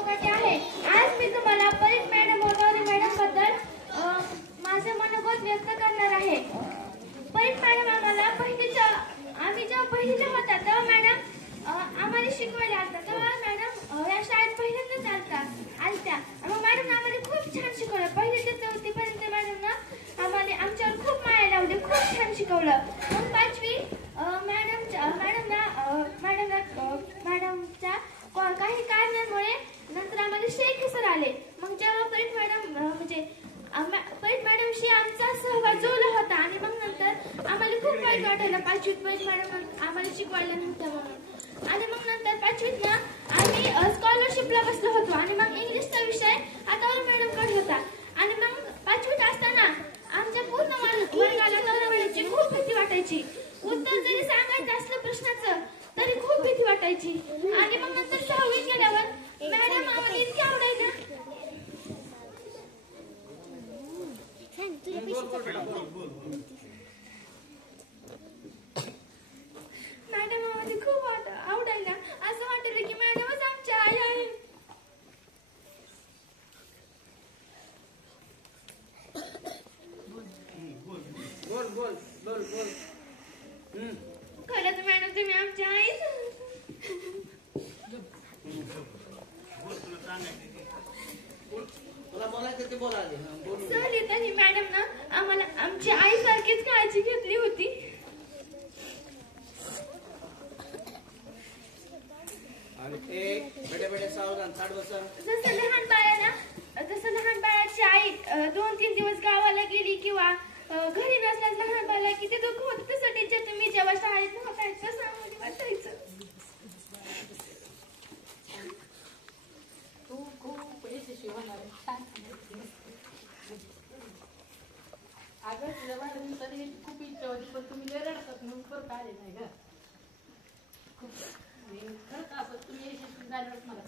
कोकाटे आहे. आज मी तुम्हाला परीट मॅडम व गौरी मॅडम बद्दल माझे मनोगत व्यक्त करणार आहे. परीट मॅडम आम्हाला आम्ही जेव्हा पहिलीला होता तेव्हा मॅडम आम्हाला शिकवायला आलता. तेव्हा मॅडम या शाळेत पहिल्यांदाच आलत्या. मग मॅडम आम्हाला खूप छान शिकवलं. पहिली ते चौथीपर्यंत मॅडमनं आम्हाला आमच्यावर खूप माया लावली, खूप छान शिकवलं. मग पाचवी मॅडमच्या काही कारणांमुळे नंतर आम्हाला शेख सर आले. मग जेव्हा परीट मॅडमशी आमचा सहवास जुळला होता आणि मग नंतर आम्हाला खूप वाईट वाटायला पाचवीत परीट मॅडम आम्हाला शिकवायला नव्हत्या म्हणून. आणि मग नंतर पाचवीत ना आम्ही स्कॉलरशिपला बसलो होतो आणि मग इंग्लिशचा विषय हातावर मॅडमकडे होता. आणि मग पाचवीत असताना आमच्या पूर्ण वर्गाला दौरावळीची खूप भीती वाटायची. उत्तर जरी सांगायचं असलं प्रश्नाचं तरी खूप भीती वाटायची. आणि मग नंतर सहावीत गेल्यावर मॅडम आम्हाला इतकी आवडायच्या. मॅडम आम्हाला खूप आवडायला. असं वाटलं की मॅडमच आमची आई आहे. खरंच मॅडम तुम्ही आमची आई. सहलीतही मॅडम ना आम्हाला आमची आई सारखीच काळजी घेतली होती. जसं लहान बाळाची आई 2-3 दिवस गावाला गेली किंवा घरी नसल्यास लहान बाळाला किती दुःख होत तसं टीचर तुम्ही जेव्हा शाळेत नव्हता तसं आम्हाला वाटायचं. अगं तुझ्या तरी खूप इच्छा होती पण तुम्ही लय रडतात म्हणून परत आले नाही ग. खूप खरंच असं तुम्ही यशस्वी झाल्यावर मला